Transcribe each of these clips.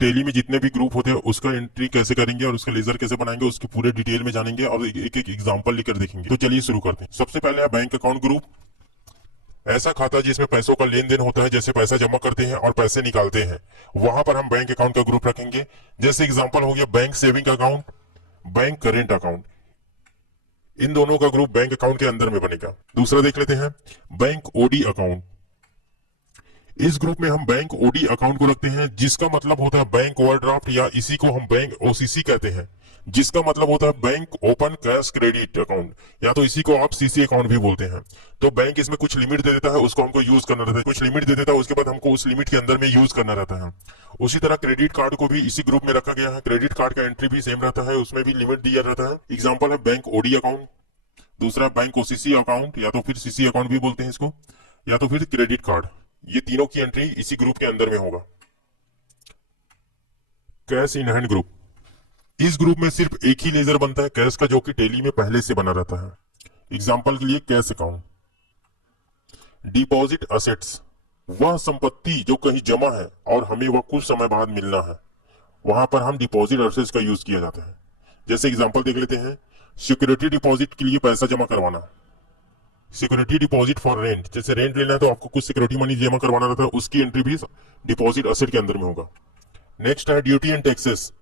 Tele में जितने भी ग्रुप होते हैं उसका एंट्री कैसे करेंगे और उसका लेजर कैसे बनाएंगे उसके पूरे डिटेल में जानेंगे और एक एक एग्जांपल लेकर देखेंगे। तो चलिए शुरू करते हैं। सबसे पहले है बैंक अकाउंट ग्रुप। ऐसा खाता जिसमें पैसों का लेन देन होता है, जैसे पैसा जमा करते हैं और पैसे निकालते हैं, वहां पर हम बैंक अकाउंट का ग्रुप रखेंगे। जैसे एग्जांपल हो गया bank saving account, bank current account. इन दोनों का ग्रुप बैंक अकाउंट के अंदर में बनेगा। दूसरा देख लेते हैं बैंक ओडी अकाउंट। इस ग्रुप में हम बैंक ओडी अकाउंट को रखते हैं, जिसका मतलब होता है बैंक ओवरड्राफ्ट, या इसी को हम बैंक ओसीसी कहते हैं, जिसका मतलब होता है bank open cash credit account, या तो इसी को आप सीसी अकाउंट भी बोलते हैं। तो बैंक इसमें कुछ लिमिट दे देता है, उसको हमको यूज करना रहता है। कुछ लिमिट दे देता है, उसके बाद हमको उस लिमिट के अंदर में यूज करना रहता है। उसी तरह क्रेडिट कार्ड को भी इसी ग्रुप में रखा गया है। क्रेडिट कार्ड का एंट्री भी सेम रहता है, उसमें भी लिमिट दिया रहता है। एग्जाम्पल है बैंक ओडी अकाउंट, दूसरा बैंक ओसीसी अकाउंट, या तो फिर सीसी अकाउंट भी बोलते हैं इसको, या तो फिर क्रेडिट कार्ड। ये तीनों की एंट्री इसी ग्रुप के अंदर में होगा। Cash in hand group. इस ग्रुप में सिर्फ एक ही लेजर बनता है कैश का, जो कि टेली में पहले से बना रहता है। एग्जाम्पल के लिए कैश अकाउंट। डिपॉजिट असेट्स, वह संपत्ति जो कहीं जमा है और हमें वह कुछ समय बाद मिलना है, वहां पर हम डिपॉजिट असेट्स का यूज किया जाता है। जैसे एग्जाम्पल देख लेते हैं, सिक्योरिटी डिपॉजिट के लिए पैसा जमा करवाना, सिक्योरिटी डिपॉजिट फॉर रेंट। जैसे रेंट लेना है तो आपको कुछ सिक्योरिटी मनी जमा करवाना रहता है, उसकी एंट्री भी डिपॉजिट असेट के अंदर में होगा। नेक्स्ट है ड्यूटी एंड टैक्सेस।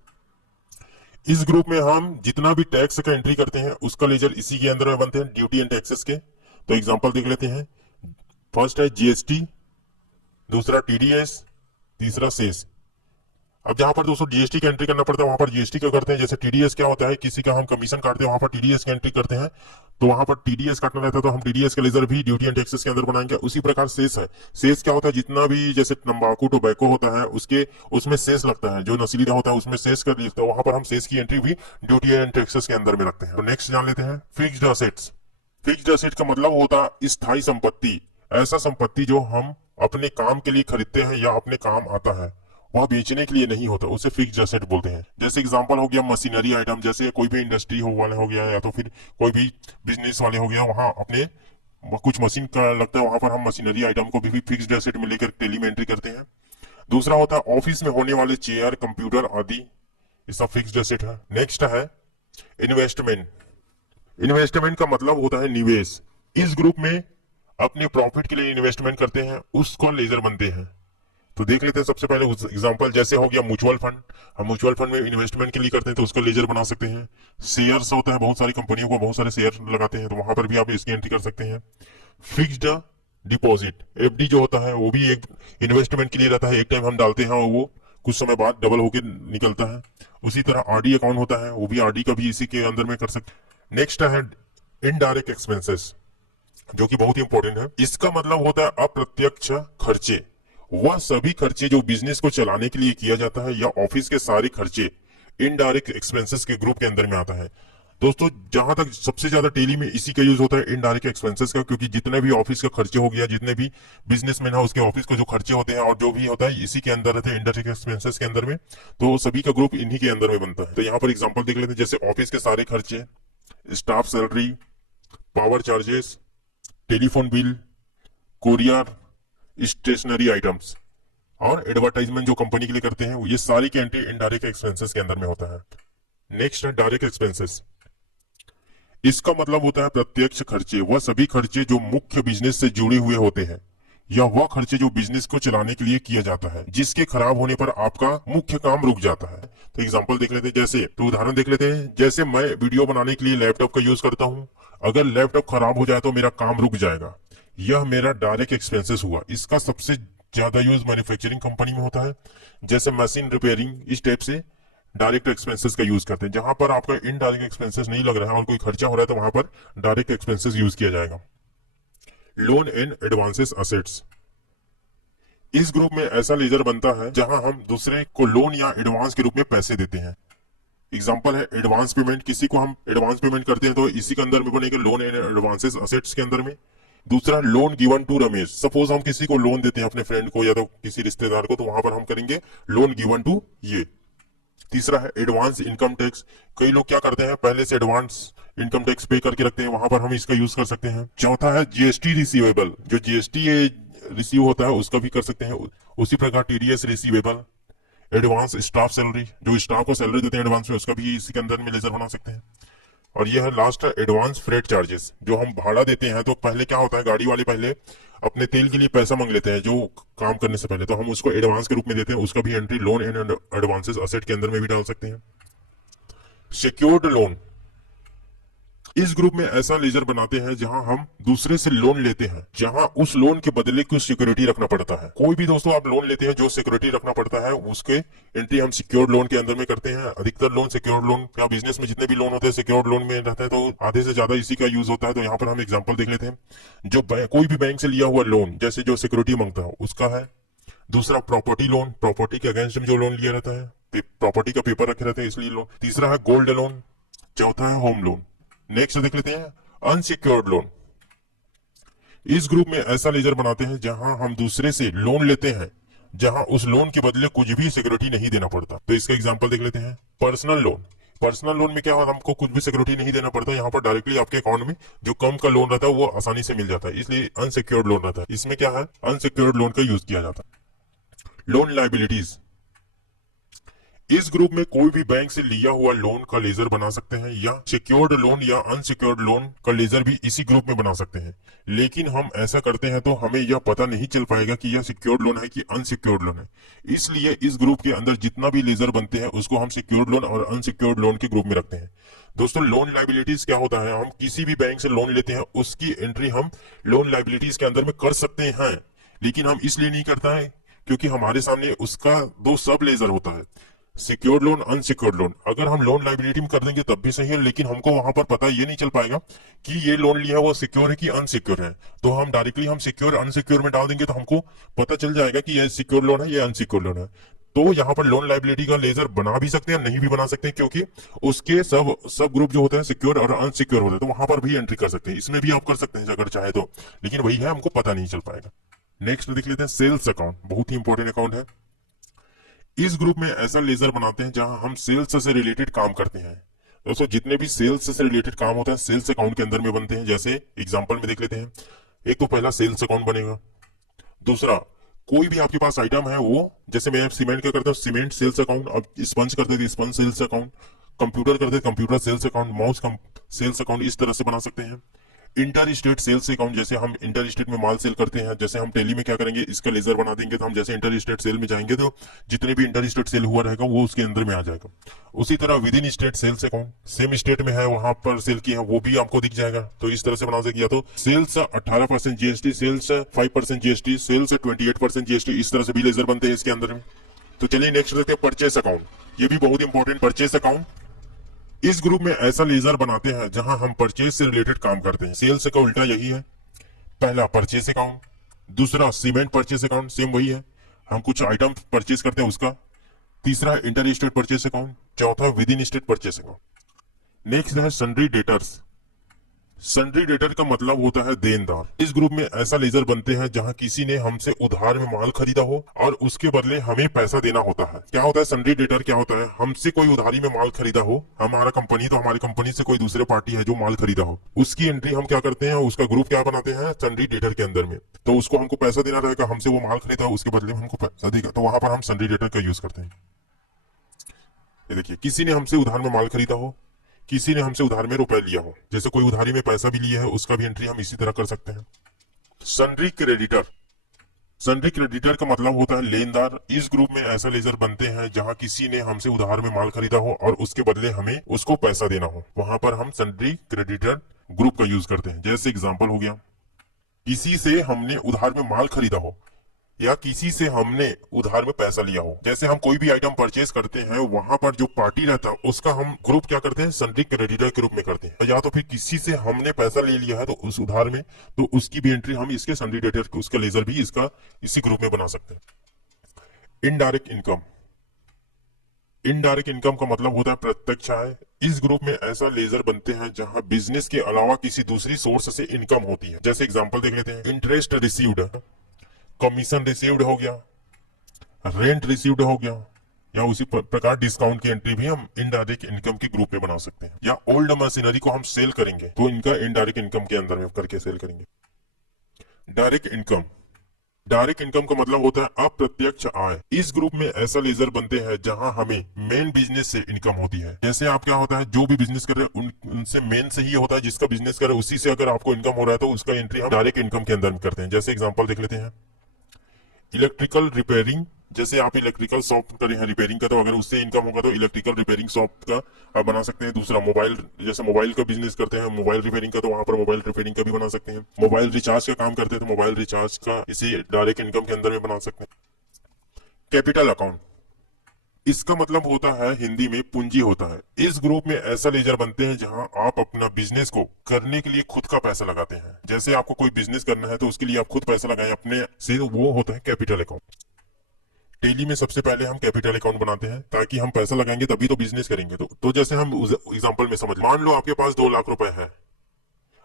इस ग्रुप में हम जितना भी टैक्स का एंट्री करते हैं उसका लेजर इसी के अंदर में बनते हैं, ड्यूटी एंड टैक्सेस के। तो एग्जांपल देख लेते हैं। फर्स्ट है जीएसटी, दूसरा टीडीएस, तीसरा सेस। अब जहां पर दोस्तों जीएसटी की एंट्री करना पड़ता है वहां पर जीएसटी का करते हैं। जैसे टीडीएस क्या होता है, किसी का हम कमीशन काटते हैं, वहां पर टीडीएस की एंट्री करते हैं, तो वहां पर टीडीएस काटना रहता है, तो हम टीडीएस का लेजर भी ड्यूटी एंड टैक्सेस के अंदर बनाएंगे। उसी प्रकार सेस है। सेस क्या होता है, जितना भी जैसे तंबाकू टोबैको होता है उसके उसमें सेस लगता है, जो नशीला होता है उसमें सेस कर लिखता है, वहां पर हम सेस की एंट्री भी ड्यूटी एंड टैक्सेस के अंदर में रखते हैं। तो नेक्स्ट जान लेते हैं फिक्स्ड असेट्स। फिक्स्ड असेट का मतलब होता है स्थायी संपत्ति। ऐसा संपत्ति जो हम अपने काम के लिए खरीदते हैं या अपने काम आता है, वह बेचने के लिए नहीं होता, उसे फिक्स्ड एसेट बोलते हैं। जैसे एग्जांपल हो गया मशीनरी आइटम, जैसे कोई भी इंडस्ट्री वाले हो गया या तो फिर कोई भी बिजनेस वाले हो गया, वहां अपने कुछ मशीन का लगता है, वहां पर हम मशीनरी आइटम को भी फिक्स्ड एसेट में लेकर टेली में एंट्री करते हैं। दूसरा होता है ऑफिस में होने वाले चेयर, कंप्यूटर आदि, ये सब फिक्स्ड एसेट है। नेक्स्ट है इन्वेस्टमेंट। इन्वेस्टमेंट का मतलब होता है निवेश। इस ग्रुप में अपने प्रॉफिट के लिए इन्वेस्टमेंट करते हैं, उसको लेजर बनते हैं। तो देख लेते हैं सबसे पहले एग्जांपल, जैसे हो गया म्यूचुअल फंड। हम म्यूचुअल फंड में इन्वेस्टमेंट के लिए करते हैं तो उसको लेजर बना सकते हैं। शेयर्स होता है, बहुत सारी कंपनियों को बहुत सारे शेयर लगाते हैं, तो वहां पर भी आप इसकी एंट्री कर सकते हैं। फिक्स्ड डिपॉजिट, एफडी जो होता है वो भी एक इन्वेस्टमेंट के लिए रहता है। एक टाइम हम डालते हैं और वो कुछ समय बाद डबल होकर निकलता है। उसी तरह आरडी अकाउंट होता है, वो भी आरडी का भी इसी के अंदर में कर सकते। नेक्स्ट है इनडायरेक्ट एक्सपेंसेस, जो कि बहुत ही इंपॉर्टेंट है। इसका मतलब होता है अप्रत्यक्ष खर्चे। वह सभी खर्चे जो बिजनेस को चलाने के लिए किया जाता है, या ऑफिस के सारे खर्चे इनडायरेक्ट एक्सपेंसेस के ग्रुप के अंदर में आता है। दोस्तों जहां तक सबसे ज्यादा टेली में इसी का यूज होता है, इनडायरेक्ट एक्सपेंसेस का, क्योंकि जितने भी ऑफिस का खर्चे हो गया, जितने भी बिजनेसमैन है उसके ऑफिस को जो खर्चे होते हैं और जो भी होता है इसी के अंदर रहते हैं, इनडायरेक्ट एक्सपेंसेस के अंदर में। तो सभी का ग्रुप इन्हीं के अंदर में बनता है। तो यहाँ पर एग्जाम्पल देख लेते हैं, जैसे ऑफिस के सारे खर्चे, staff salary, power charges, telephone bill, courier, stationery items और एडवर्टाइजमेंट जो कंपनी के लिए करते हैं, ये सारी की एंट्री इनडायरेक्ट एक्सपेंसेस के अंदर में होता है। नेक्स्ट है डायरेक्ट एक्सपेंसेस। इसका मतलब होता है प्रत्यक्ष खर्चे। वह सभी खर्चे जो मुख्य बिजनेस से जुड़े हुए होते हैं, या वह खर्चे जो बिजनेस को चलाने के लिए किया जाता है, जिसके खराब होने पर आपका मुख्य काम रुक जाता है। तो एग्जांपल देख लेते हैं, जैसे तो उदाहरण देख लेते हैं। जैसे मैं वीडियो बनाने के लिए लैपटॉप का यूज करता हूं, अगर लैपटॉप खराब हो जाए तो मेरा काम रुक जाएगा। यह मेरा डायरेक्ट एक्सपेंसेस हुआ। इसका सबसे ज्यादा यूज मैन्युफैक्चरिंग कंपनी में होता है, जैसे मशीन रिपेयरिंग, इस टाइप से डायरेक्ट एक्सपेंसेस का यूज करते हैं। जहां पर आपका इनडायरेक्ट एक्सपेंसेस नहीं लग रहा है और कोई खर्चा हो रहा है, तो वहां पर डायरेक्ट एक्सपेंसेस यूज किया जाएगा। Loan and advances assets. इस ग्रुप में ऐसा लेजर बनता है जहां हम दूसरे को लोन या एडवांस के रूप में पैसे देते हैं। एग्जांपल है एडवांस पेमेंट। किसी को हम एडवांस पेमेंट करते हैं तो इसी के अंदर में बनेगा लोन एंड एडवांसेस असेट्स के अंदर में। दूसरा loan given to Ramesh. Suppose हम किसी को लोन देते हैं, अपने फ्रेंड को या तो किसी रिश्तेदार को, तो वहां पर हम करेंगे लोन गिवन टू ये। तीसरा है एडवांस इनकम टैक्स। कई लोग क्या करते हैं, पहले से एडवांस इनकम टैक्स पे करके रखते हैं, वहां पर हम इसका यूज कर सकते हैं। चौथा है जीएसटी रिसीवेबल। जो जीएसटी रिसीव होता है उसका भी कर सकते हैं। उसी प्रकार TDS receivable, advance staff salary, जो स्टाफ को सैलरी देते हैं एडवांस में, उसका भी इसी के अंदर में लेजर बना सकते हैं। और यह है लास्ट एडवांस फ्रेट चार्जेस, जो हम भाड़ा देते हैं तो पहले क्या होता है, गाड़ी वाले पहले अपने तेल के लिए पैसा मांग लेते हैं जो काम करने से पहले, तो हम उसको एडवांस के रूप में देते हैं, उसका भी entry loan and advances asset के अंदर में भी डाल सकते हैं। सिक्योर्ड लोन, इस ग्रुप में ऐसा लेजर बनाते हैं जहां हम दूसरे से लोन लेते हैं, जहां उस लोन के बदले कुछ सिक्योरिटी रखना पड़ता है। कोई भी दोस्तों आप लोन लेते हैं जो सिक्योरिटी रखना पड़ता है, उसके एंट्री हम सिक्योर्ड लोन के अंदर में करते हैं। अधिकतर लोन सिक्योर्ड लोन या बिजनेस में जितने भी लोन होते हैं सिक्योर्ड लोन में रहता है, तो आधे से ज्यादा इसी का यूज होता है। तो यहाँ पर हम एग्जाम्पल देख लेते हैं। जो कोई भी बैंक से लिया हुआ लोन, जैसे जो सिक्योरिटी मांगता है उसका है। दूसरा प्रॉपर्टी लोन, प्रॉपर्टी के अगेंस्ट में जो लोन लिया रहता है, प्रॉपर्टी का पेपर रखे रहते हैं इसलिए लोन। तीसरा है गोल्ड लोन। चौथा है होम लोन। नेक्स्ट देख लेते हैं अनसिक्योर्ड लोन। इस ग्रुप में ऐसा लेजर बनाते हैं जहां हम दूसरे से लोन लेते हैं, जहां उस लोन के बदले कुछ भी सिक्योरिटी नहीं देना पड़ता। तो इसका एग्जांपल देख लेते हैं। पर्सनल लोन, पर्सनल लोन में क्या होता है, हमको कुछ भी सिक्योरिटी नहीं देना पड़ता। यहाँ पर डायरेक्टली आपके अकाउंट में जो कम का लोन रहता है वो आसानी से मिल जाता है, इसलिए अनसिक्योर्ड लोन रहता है। इसमें क्या है, अनसिक्योर्ड लोन का यूज किया जाता है। लोन लाइबिलिटीज, इस ग्रुप में कोई भी बैंक से लिया हुआ लोन का लेजर बना सकते हैं, या सिक्योर्ड लोन या अनसिक्योर्ड लोन का लेजर भी इसी ग्रुप में बना सकते हैं। लेकिन हम ऐसा करते हैं तो हमें यह पता नहीं चल पाएगा कि यह सिक्योर्ड लोन है कि अनसिक्योर्ड लोन है। इसलिए इस ग्रुप के अंदर जितना भी लेजर बनते हैं उसको हम सिक्योर्ड लोन और अनसिक्योर्ड लोन के ग्रुप में रखते हैं। दोस्तों लोन लाइबिलिटीज क्या होता है, हम किसी भी बैंक से लोन लेते हैं उसकी एंट्री हम लोन लाइबिलिटीज के अंदर में कर सकते हैं, लेकिन हम इसलिए नहीं करता है क्योंकि हमारे सामने उसका दो सब लेजर होता है, सिक्योर्ड लोन, अनसिक्योर्ड लोन। अगर हम लोन लाइबिलिटी में कर देंगे तब भी सही है, लेकिन हमको वहां पर पता ये नहीं चल पाएगा कि ये लोन लिया है वो सिक्योर है कि अनसिक्योर है। तो हम डायरेक्टली हम सिक्योर अनसिक्योर में डाल देंगे तो हमको पता चल जाएगा कि ये सिक्योर लोन है, ये अनसिक्योर लोन है। तो यहाँ पर लोन लाइबिलिटी का लेजर बना भी सकते हैं, नहीं भी बना सकते हैं, क्योंकि उसके सब ग्रुप जो होते हैं सिक्योर और अनसिक्योर होते हैं, तो वहां पर भी एंट्री कर सकते हैं। इसमें भी आप कर सकते हैं अगर चाहे तो, लेकिन वही है, हमको पता नहीं चल पाएगा। नेक्स्ट देख लेते हैं सेल्स अकाउंट, बहुत ही इंपॉर्टेंट अकाउंट है। इस ग्रुप में ऐसा लेजर बनाते हैं जहां हम सेल्स से रिलेटेड काम करते हैं। दोस्तों जितने भी सेल्स से रिलेटेड काम होता है सेल्स अकाउंट के अंदर में बनते हैं। जैसे एग्जांपल में देख लेते हैं। एक तो पहला सेल्स अकाउंट बनेगा। दूसरा, कोई भी आपके पास आइटम है वो, जैसे मैं सीमेंट का करता हूँ सीमेंट सेल्स अकाउंट, अब स्पंज करते थे स्पंज सेल्स अकाउंट, कंप्यूटर करते computer sales account, mouse sales account, इस तरह से बना सकते हैं। इंटर स्टेट सेल्स अकाउंट, जैसे हम इंटर स्टेट में माल सेल करते हैं, जैसे हम टेली में क्या करेंगे, इसका लेजर बना देंगे, तो हम जैसे इंटर स्टेट सेल में जाएंगे तो जितने भी इंटर स्टेट सेल हुआ रहेगा वो उसके अंदर में आ जाएगा। उसी तरह within state sales account, same state में है वहां पर सेल किया है वो भी आपको दिख जाएगा, तो इस तरह से बना सकते। तो sales 18% GST, sales 5% GST, sales 28% GST, इस तरह से भी लेजर बनते हैं इसके अंदर में। तो चलिए नेक्स्ट देखते हैं परचेस अकाउंट, ये भी बहुत इंपॉर्टेंट परचेस अकाउंट। इस ग्रुप में ऐसा लेजर बनाते हैं जहां हम परचेज से रिलेटेड काम करते हैं। सेल्स का उल्टा यही है, पहला परचेज अकाउंट, दूसरा सीमेंट परचेज अकाउंट, सेम वही है, हम कुछ आइटम परचेज करते हैं उसका। तीसरा इंटर स्टेट परचेज अकाउंट, चौथा with in state purchase account. Next है सन्ड्री डेटर्स। सन्ड्री डेटर का मतलब होता है देनदार। इस ग्रुप में ऐसा लेजर बनते हैं जहां किसी ने हमसे उधार में माल खरीदा हो और उसके बदले हमें पैसा देना होता है। क्या होता है सन्ड्री डेटर, क्या होता है, हमसे कोई उधारी में माल खरीदा हो, हमारा कंपनी, तो हमारी कंपनी से कोई दूसरे पार्टी है जो माल खरीदा हो, उसकी एंट्री हम क्या करते हैं, उसका ग्रुप क्या बनाते हैं, सन्ड्री डेटर के अंदर में। तो उसको हमको पैसा देना रहेगा, हमसे वो माल खरीदा हो उसके बदले में हमको पैसा देगा, तो वहां पर हम सन्ड्री डेटर का यूज करते हैं। ये देखिए, किसी ने हमसे उधार में माल खरीदा हो, किसी ने हमसे उधार में रुपए लिया हो, जैसे कोई उधारी में पैसा भी लिया है उसका भी एंट्री हम इसी तरह कर सकते हैं। सन्ड्री क्रेडिटर, सन्ड्री क्रेडिटर का मतलब होता है लेनदार। इस ग्रुप में ऐसा लेजर बनते हैं जहां किसी ने हमसे उधार में माल खरीदा हो और उसके बदले हमें उसको पैसा देना हो, वहां पर हम सन्ड्री क्रेडिटर ग्रुप का यूज करते हैं। जैसे एग्जांपल हो गया, किसी से हमने उधार में माल खरीदा हो या किसी से हमने उधार में पैसा लिया हो। जैसे हम कोई भी आइटम परचेज करते हैं वहां पर जो पार्टी रहता है उसका हम ग्रुप क्या करते हैं, सन्ड्री क्रेडिटर के रूप में करते हैं। या तो फिर किसी से हमने पैसा ले लिया है तो उस उधार में, तो उसकी भी एंट्री हम इसके सन्ड्री डेटर, उसका लेजर भी इसका इसी ग्रुप में बना सकते हैं। इनडायरेक्ट इनकम, इनडायरेक्ट इनकम का मतलब होता है प्रत्यक्ष आय। इस ग्रुप में ऐसा लेजर बनते हैं जहां बिजनेस के अलावा किसी दूसरी सोर्स से इनकम होती है। जैसे एग्जांपल देख लेते हैं, इंटरेस्ट रिसीव्ड, कमीशन रिसीव्ड हो गया, रेंट रिसीव्ड हो गया, या उसी प्रकार डिस्काउंट की एंट्री भी हम इनडायरेक्ट इनकम के ग्रुप में बना सकते हैं। या ओल्ड मशीनरी को हम सेल करेंगे तो इनका इनडायरेक्ट इनकम के अंदर में करके सेल करेंगे। डायरेक्ट इनकम, डायरेक्ट इनकम का मतलब होता है अप्रत्यक्ष आय। इस ग्रुप में ऐसा लेजर बनते हैं जहां हमें मेन बिजनेस से इनकम होती है। जैसे आप क्या होता है, जो भी बिजनेस कर रहे हैं उनसे मेन से ही होता है, जिसका बिजनेस कर रहे हैं उसी से अगर आपको इनकम हो रहा है तो उसका एंट्री हम डायरेक्ट इनकम के अंदर करते हैं। जैसे एग्जाम्पल देख लेते हैं, इलेक्ट्रिकल रिपेयरिंग। जैसे आप इलेक्ट्रिकल शॉप कर रहे हैं रिपेयरिंग का, तो अगर उससे इनकम होगा तो इलेक्ट्रिकल रिपेयरिंग शॉप का आप बना सकते हैं। दूसरा मोबाइल, जैसे मोबाइल का बिजनेस करते हैं मोबाइल रिपेयरिंग का, तो वहां पर मोबाइल रिपेयरिंग का भी बना सकते हैं। मोबाइल रिचार्ज का काम करते हैं तो मोबाइल रिचार्ज का इसी डायरेक्ट इनकम के अंदर में बना सकते हैं। कैपिटल अकाउंट, इसका मतलब होता है हिंदी में पूंजी होता है। इस ग्रुप में ऐसा लेजर बनते हैं जहां आप अपना बिजनेस को करने के लिए खुद का पैसा लगाते हैं। जैसे आपको कोई बिजनेस करना है तो उसके लिए आप खुद पैसा लगाएं अपने से, वो होता है कैपिटल अकाउंट। टेली में सबसे पहले हम कैपिटल अकाउंट बनाते हैं ताकि हम पैसा लगाएंगे तभी तो बिजनेस करेंगे। तो जैसे हम एग्जांपल में समझ, मान लो आपके पास 2 लाख रुपए है,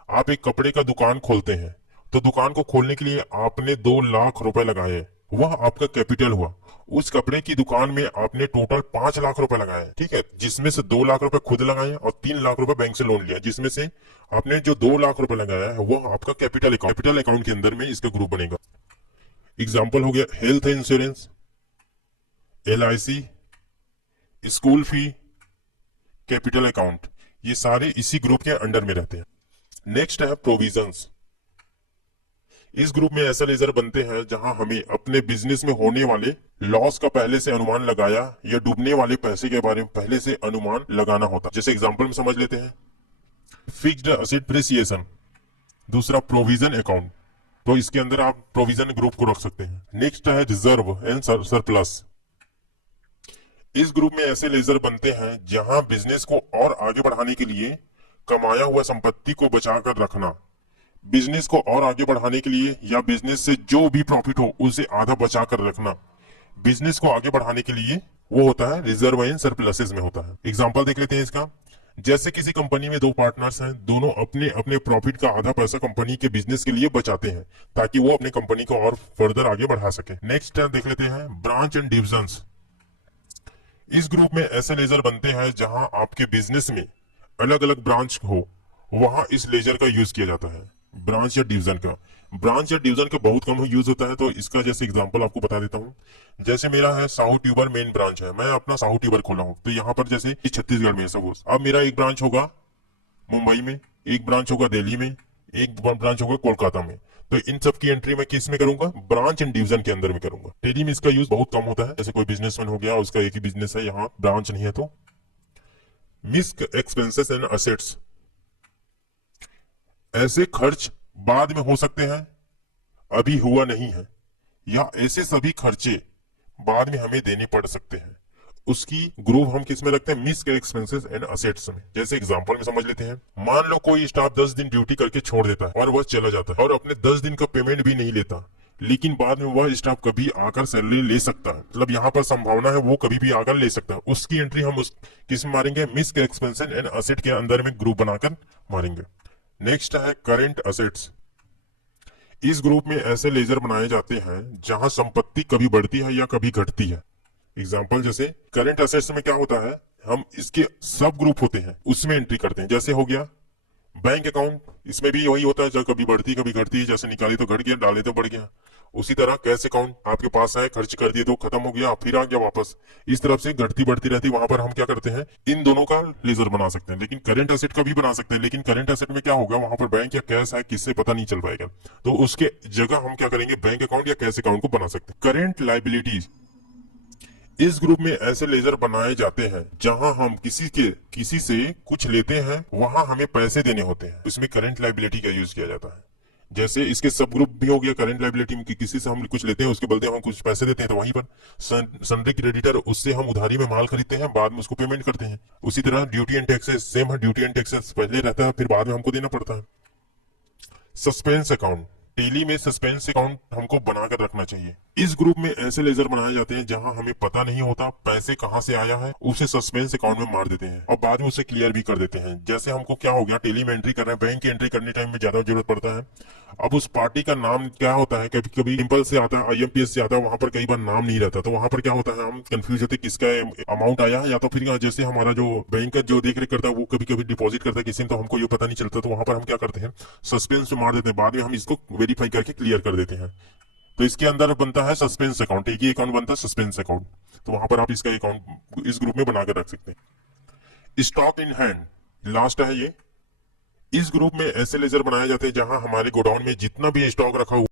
आप एक कपड़े का दुकान खोलते हैं, तो दुकान को खोलने के लिए आपने 2 लाख रुपए लगाए, वह आपका कैपिटल हुआ। उस कपड़े की दुकान में आपने टोटल 5 लाख रुपए लगाए, ठीक है, जिसमें से 2 लाख रुपए खुद लगाए और 3 लाख रुपए बैंक से लोन लिया, जिसमें से आपने जो 2 लाख रुपए लगाया है वह आपका कैपिटल अकाउंट के अंदर में इसका ग्रुप बनेगा। एग्जाम्पल हो गया health insurance, LIC, school fee, capital account, ये सारे इसी ग्रुप के अंडर में रहते हैं। नेक्स्ट है प्रोविजंस। इस ग्रुप में ऐसा लेजर बनते हैं जहां हमें अपने बिजनेस में होने वाले लॉस का पहले से अनुमान लगाया या डूबने वाले पैसे के बारे में पहले से अनुमान लगाना होता है। जैसे एग्जांपल में समझ लेते हैं, फिक्स्ड असेट डिप्रिसिएशन। दूसरा प्रोविजन अकाउंट, तो इसके अंदर आप प्रोविजन ग्रुप को रख सकते हैं। नेक्स्ट है रिजर्व एंड सरप्लस। इस ग्रुप में ऐसे लेजर बनते हैं जहां बिजनेस को और आगे बढ़ाने के लिए कमाया हुआ संपत्ति को बचाकर रखना, बिजनेस को और आगे बढ़ाने के लिए या बिजनेस से जो भी प्रॉफिट हो उसे आधा बचा कर रखना, बिजनेस को आगे बढ़ाने के लिए वो होता है रिजर्व एंड सरप्लसेस में होता है। एग्जांपल देख लेते हैं इसका। जैसे किसी कंपनी में 2 पार्टनर्स हैं, दोनों अपने अपने प्रॉफिट का आधा पैसा कंपनी के बिजनेस के लिए बचाते हैं ताकि वो अपने कंपनी को और फर्दर आगे बढ़ा सके। नेक्स्ट देख लेते हैं ब्रांच एंड डिविजन्स। इस ग्रुप में ऐसे लेजर बनते हैं जहां आपके बिजनेस में अलग अलग ब्रांच हो, वहां इस लेजर का यूज किया जाता है। ब्रांच या डिवीजन का, ब्रांच या डिवीजन का बहुत कम यूज होता है, तो इसका जैसे एग्जांपल आपको बता देता हूं। जैसे मेरा है साउथ ट्यूबर मेन ब्रांच है, मैं अपना साउथ ट्यूबर खोला हूं, तो यहाँ पर जैसे छत्तीसगढ़ में सपोज, अब मेरा एक ब्रांच होगा मुंबई में, एक ब्रांच होगा दिल्ली में, एक ब्रांच होगा कोलकाता में। तो इन सब की एंट्री मैं किस में करूंगा, ब्रांच एंड डिवीजन के अंदर में करूंगा। टेली में इसका यूज बहुत कम होता है। जैसे कोई बिजनेसमैन हो गया, उसका एक ही बिजनेस है, यहाँ ब्रांच नहीं है। तो मिस्क एक्सपेंसेस एंड असेट्स, ऐसे खर्च बाद में हो सकते हैं, अभी हुआ नहीं है, या ऐसे सभी खर्चे बाद में हमें देने पड़ सकते हैं, उसकी ग्रुप हम किस में रखते हैं, मिस्क एक्सपेंसेस एंड असेट्स में। जैसे एग्जांपल में समझ लेते हैं, मान लो कोई स्टाफ 10 दिन ड्यूटी करके छोड़ देता है और वह चला जाता है और अपने 10 दिन का पेमेंट भी नहीं लेता, लेकिन बाद में वह स्टाफ कभी आकर सैलरी ले सकता है, मतलब यहाँ पर संभावना है वो कभी भी आकर ले सकता है। उसकी एंट्री हम उस किस में मारेंगे, मिस्क एक्सपेंसेस एंड असेट के अंदर में ग्रुप बनाकर मारेंगे। नेक्स्ट है करेंट असेट्स। इस ग्रुप में ऐसे लेजर बनाए जाते हैं जहां संपत्ति कभी बढ़ती है या कभी घटती है। एग्जाम्पल जैसे करंट असेट्स में क्या होता है, हम इसके सब ग्रुप होते हैं उसमें एंट्री करते हैं। जैसे हो गया बैंक अकाउंट, इसमें भी वही होता है, जब कभी बढ़ती कभी घटती है, जैसे निकाली तो घट गया, डाले तो बढ़ गया। उसी तरह कैश अकाउंट, आपके पास आए, खर्च कर दिए तो खत्म हो गया, फिर आ गया वापस। इस तरफ से घटती बढ़ती रहती, वहां पर हम क्या करते हैं, इन दोनों का लेजर बना सकते हैं। लेकिन करंट असेट का भी बना सकते हैं, लेकिन करंट असेट में क्या होगा, वहां पर बैंक या कैश है, किससे पता नहीं चल पाएगा, तो उसके जगह हम क्या करेंगे, बैंक अकाउंट या कैश अकाउंट को बना सकते हैं। करंट लाइबिलिटीज, इस ग्रुप में ऐसे लेजर बनाए जाते हैं जहां हम किसी से कुछ लेते हैं, वहां हमें पैसे देने होते हैं, इसमें करंट लाइबिलिटी का यूज किया जाता है। जैसे इसके सब ग्रुप भी हो गया करंट लाइबिलिटी में, किसी से हम कुछ लेते हैं, उसके बदले हम कुछ पैसे देते हैं, तो वहीं पर सन्ड्री क्रेडिटर, उससे हम उधारी में माल खरीदते हैं, बाद में उसको पेमेंट करते हैं। उसी तरह ड्यूटी एंड टैक्सेस सेम है, ड्यूटी एंड टैक्सेस पहले रहता है, फिर बाद में हमको देना पड़ता है। सस्पेंस अकाउंट, टेली में सस्पेंस अकाउंट हमको बनाकर रखना चाहिए। इस ग्रुप में ऐसे लेजर बनाए जाते हैं जहां हमें पता नहीं होता पैसे कहां से आया है, उसे सस्पेंस अकाउंट में मार देते हैं और बाद में उसे क्लियर भी कर देते हैं। जैसे हमको क्या हो गया, टेली में एंट्री कर रहे हैं, बैंक की एंट्री करने टाइम में ज्यादा जरूरत पड़ता है। अब उस पार्टी का नाम क्या होता है, कभी कभी सिंपल से आता है, IMPS से आता है, वहां पर कई बार नाम नहीं रहता, तो वहां पर क्या होता है, हम कंफ्यूज होते किसका अमाउंट आया है, या तो फिर जैसे हमारा जो बैंक का जो देख रेख करता है वो कभी कभी डिपॉजिट करता है किसी ने, तो हमको ये पता नहीं चलता, तो वहां पर हम क्या करते हैं, सस्पेंस में मार देते हैं, बाद में हम इसको वेरीफाई करके क्लियर कर देते हैं। तो इसके अंदर बनता है सस्पेंस अकाउंट, एक ही अकाउंट बनता है सस्पेंस अकाउंट। तो वहां पर आप इसका अकाउंट इस ग्रुप में बनाकर रख सकते हैं। स्टॉक इन हैंड लास्ट है ये। इस ग्रुप में ऐसे लेजर बनाए जाते हैं जहां हमारे गोडाउन में जितना भी स्टॉक रखा हुआ